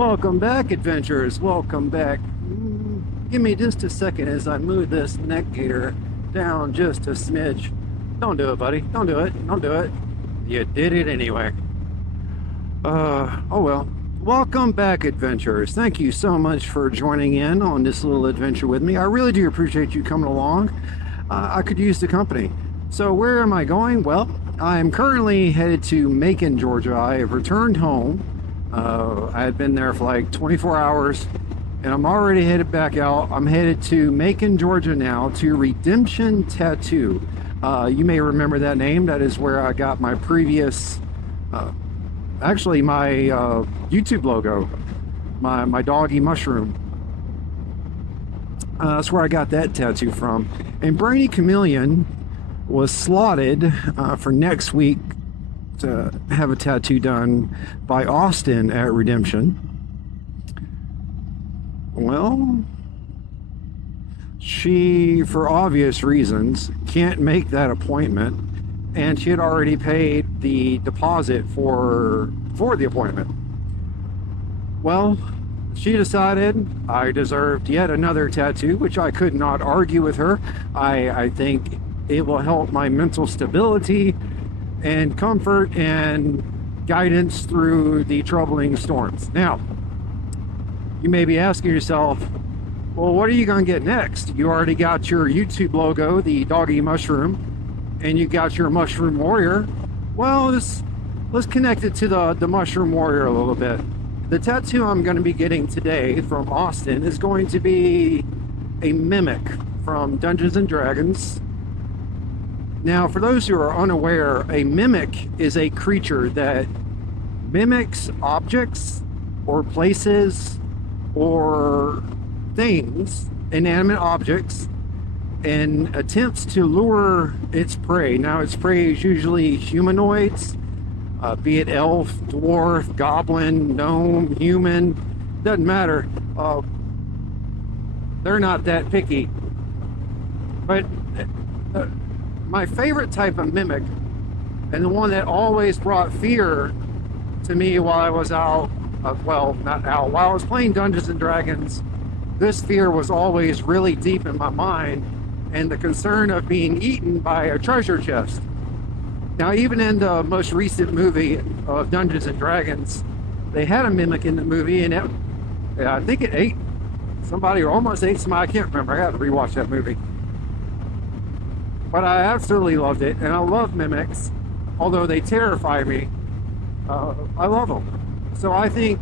Welcome back, adventurers. Welcome back. Give me just a second as I move this neck gaiter down just a smidge. Don't do it, buddy. Don't do it. Don't do it. You did it anyway. Oh well. Welcome back, adventurers. Thank you so much for joining in on this little adventure with me. I really do appreciate you coming along. I could use the company. So where am I going? Well, I'm currently headed to Macon, Georgia. I have returned home. I had been there for like 24 hours and I'm already headed back out. I'm headed to Macon, Georgia now to Redemption Tattoo. You may remember that name. That is where I got my previous, actually my YouTube logo, my doggy mushroom. That's where I got that tattoo from. And Brainy Chameleon was slotted for next week to have a tattoo done by Austin at Redemption. Well, she, for obvious reasons, can't make that appointment, and she had already paid the deposit for the appointment. Well, she decided I deserved yet another tattoo, which I could not argue with her. I think it will help my mental stability and comfort and guidance through the troubling storms. Now, you may be asking yourself, well, what are you going to get next? You already got your YouTube logo, the doggy mushroom, and you got your mushroom warrior. Well, let's connect it to the mushroom warrior a little bit. The tattoo I'm going to be getting today from Austin is going to be a mimic from Dungeons and Dragons. Now, for those who are unaware, a mimic is a creature that mimics objects or places or things, inanimate objects, and attempts to lure its prey. Now, its prey is usually humanoids, be it elf, dwarf, goblin, gnome, human, doesn't matter. They're not that picky. But my favorite type of mimic, and the one that always brought fear to me while I was out, well, not out, while I was playing Dungeons and Dragons, this fear was always really deep in my mind, and the concern of being eaten by a treasure chest. Now, even in the most recent movie of Dungeons and Dragons, they had a mimic in the movie, and I think it ate somebody, or almost ate somebody. I can't remember. I got to rewatch that movie. But I absolutely loved it, and I love mimics, although they terrify me. I love them. So I think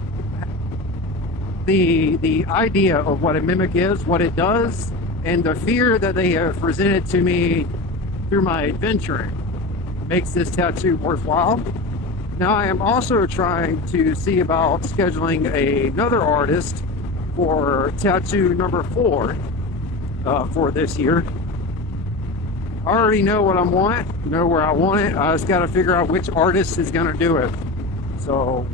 the idea of what a mimic is, what it does, and the fear that they have presented to me through my adventuring makes this tattoo worthwhile. Now, I am also trying to see about scheduling another artist for tattoo number 4 for this year. I already know what I want, know where I want it. I just got to figure out which artist is going to do it. So,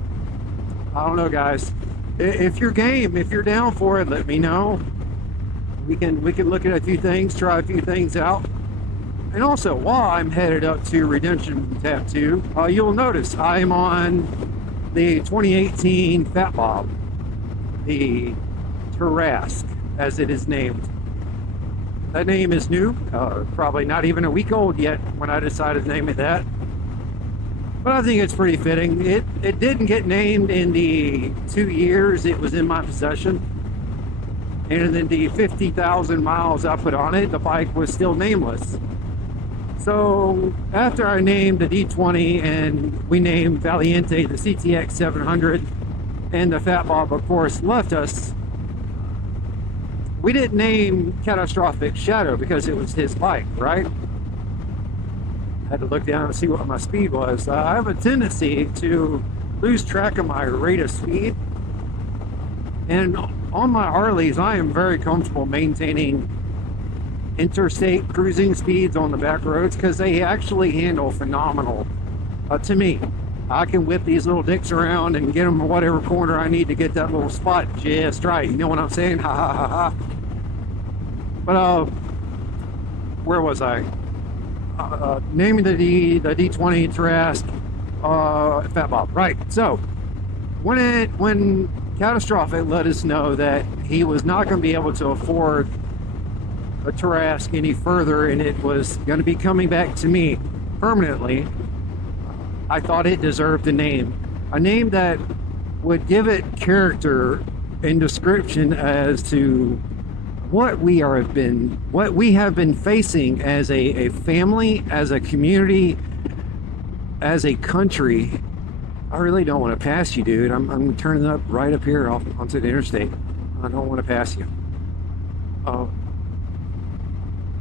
I don't know, guys. If you're game, if you're down for it, let me know. We can look at a few things, try a few things out. And also, while I'm headed up to Redemption Tattoo, you'll notice I'm on the 2018 Fat Bob, the Tarrasque, as it is named. That name is new, probably not even a week old yet when I decided to name it that. But I think it's pretty fitting. It didn't get named in the 2 years it was in my possession. And in the 50,000 miles I put on it, the bike was still nameless. So after I named the D20 and we named Valiente the CTX 700 and the Fat Bob, of course, left us, we didn't name Catastrophic Shadow because it was his bike, right? I had to look down and see what my speed was. I have a tendency to lose track of my rate of speed. And on my Harleys, I am very comfortable maintaining interstate cruising speeds on the back roads because they actually handle phenomenal to me. I can whip these little dicks around and get them to whatever corner I need to get that little spot just right. You know what I'm saying? Ha ha ha ha. But where was I? Naming the D20 Tarrasque Fat Bob. Right. So when Catastrophic let us know that he was not going to be able to afford a Tarrasque any further, and it was going to be coming back to me permanently. I thought it deserved a name that would give it character and description as to what we have been facing as a family, as a community, as a country. I really don't want to pass you, dude. I'm turning up right up here onto the interstate. I don't want to pass you.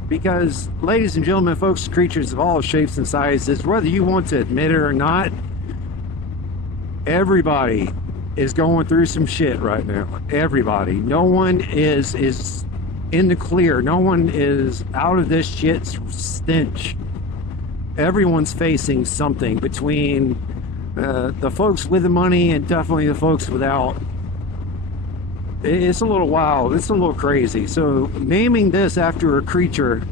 Because, ladies and gentlemen, folks, creatures of all shapes and sizes, whether you want to admit it or not, everybody is going through some shit right now. Everybody. No one is in the clear. No one is out of this shit's stench. Everyone's facing something between the folks with the money and definitely the folks without. It's a little wild. It's a little crazy. So naming this after a creature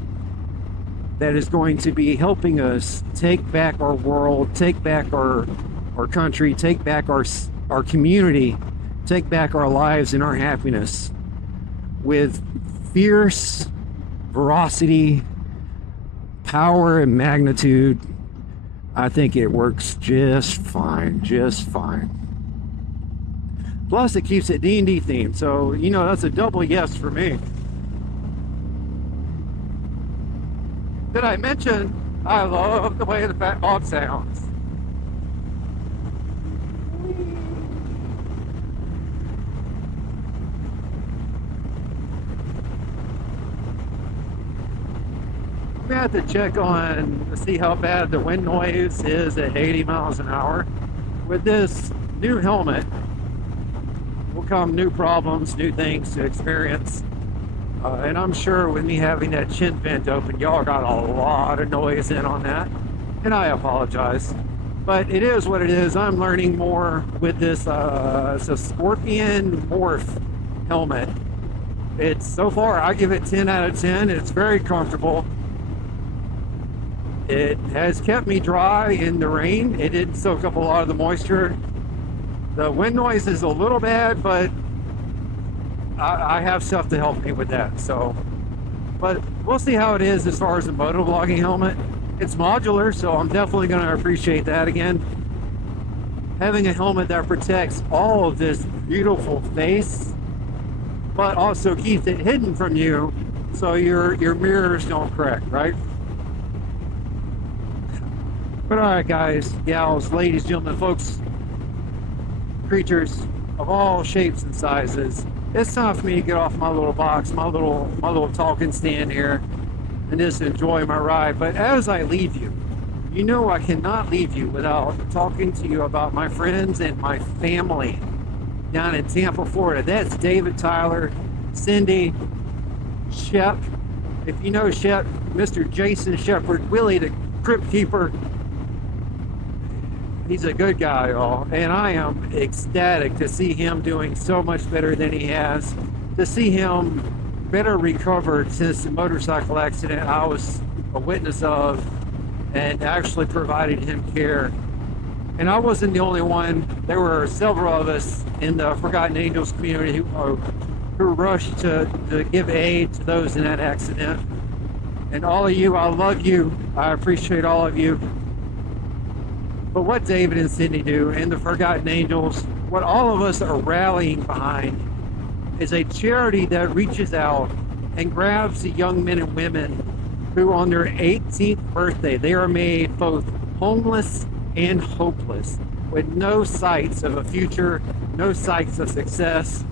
that is going to be helping us take back our world, take back our country, take back our community, take back our lives and our happiness with fierce ferocity, power, and magnitude, I think it works just fine, just fine. Plus, it keeps it D&D themed, so, you know, that's a double yes for me. Did I mention I love the way the fat dog sounds? I'm gonna have to check to see how bad the wind noise is at 80 miles an hour. With this new helmet will come new problems, new things to experience. And I'm sure with me having that chin vent open, y'all got a lot of noise in on that. And I apologize. But it is what it is. I'm learning more with this. It's a Scorpion Morph helmet. It's, so far, I give it 10 out of 10. It's very comfortable. It has kept me dry in the rain. It didn't soak up a lot of the moisture. The wind noise is a little bad, but I have stuff to help me with that. So, but we'll see how it is as far as the MotoVlogging helmet. It's modular, so I'm definitely going to appreciate that again. Having a helmet that protects all of this beautiful face, but also keeps it hidden from you so your mirrors don't crack, right? But alright, guys, gals, ladies, gentlemen, folks, creatures of all shapes and sizes, it's time for me to get off my little box, my little talking stand here, and just enjoy my ride. But as I leave you, you know I cannot leave you without talking to you about my friends and my family down in Tampa, Florida. That's David, Tyler, Cindy, Shep. If you know Shep, Mr. Jason Shepard, Willie the Crypt Keeper. He's a good guy, y'all, and I am ecstatic to see him doing so much better than he has, to see him better recovered since the motorcycle accident I was a witness of and actually provided him care. And I wasn't the only one. There were several of us in the Forgotten Angels community who rushed to give aid to those in that accident. And all of you, I love you. I appreciate all of you. But what David and Sydney do, and the Forgotten Angels, what all of us are rallying behind, is a charity that reaches out and grabs the young men and women who on their 18th birthday, they are made both homeless and hopeless, with no sights of a future, no sights of success,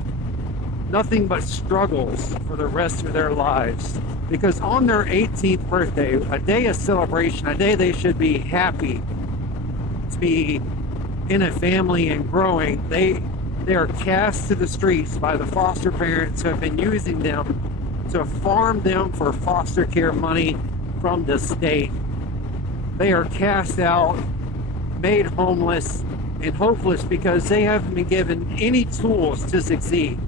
nothing but struggles for the rest of their lives. Because on their 18th birthday, a day of celebration, a day they should be happy to be in a family and growing, they are cast to the streets by the foster parents who have been using them to farm them for foster care money from the state. They are cast out, made homeless and hopeless because they haven't been given any tools to succeed.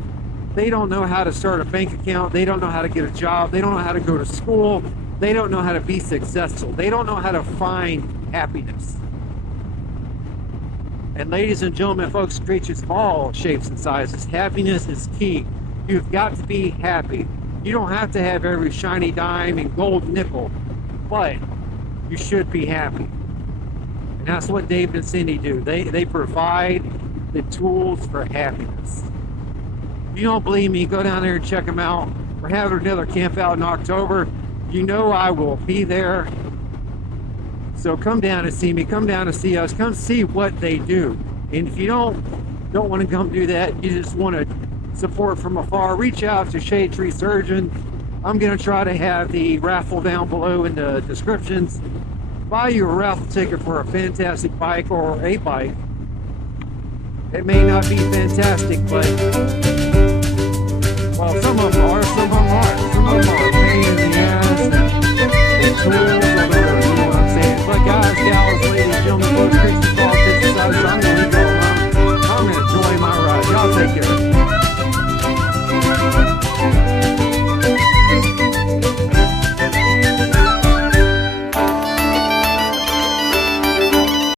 They don't know how to start a bank account. They don't know how to get a job. They don't know how to go to school. They don't know how to be successful. They don't know how to find happiness. And ladies and gentlemen, folks, creatures of all shapes and sizes, happiness is key. You've got to be happy. You don't have to have every shiny dime and gold nickel, but you should be happy. And that's what David and Cindy do. They provide the tools for happiness. If you don't believe me, go down there and check them out. We're having another camp out in October. You know I will be there. So come down and see me. Come down and see us. Come see what they do. And if you don't want to come do that, you just want to support from afar, reach out to Shade Tree Surgeon. I'm going to try to have the raffle down below in the descriptions. Buy you a raffle ticket for a fantastic bike or a bike. It may not be fantastic, but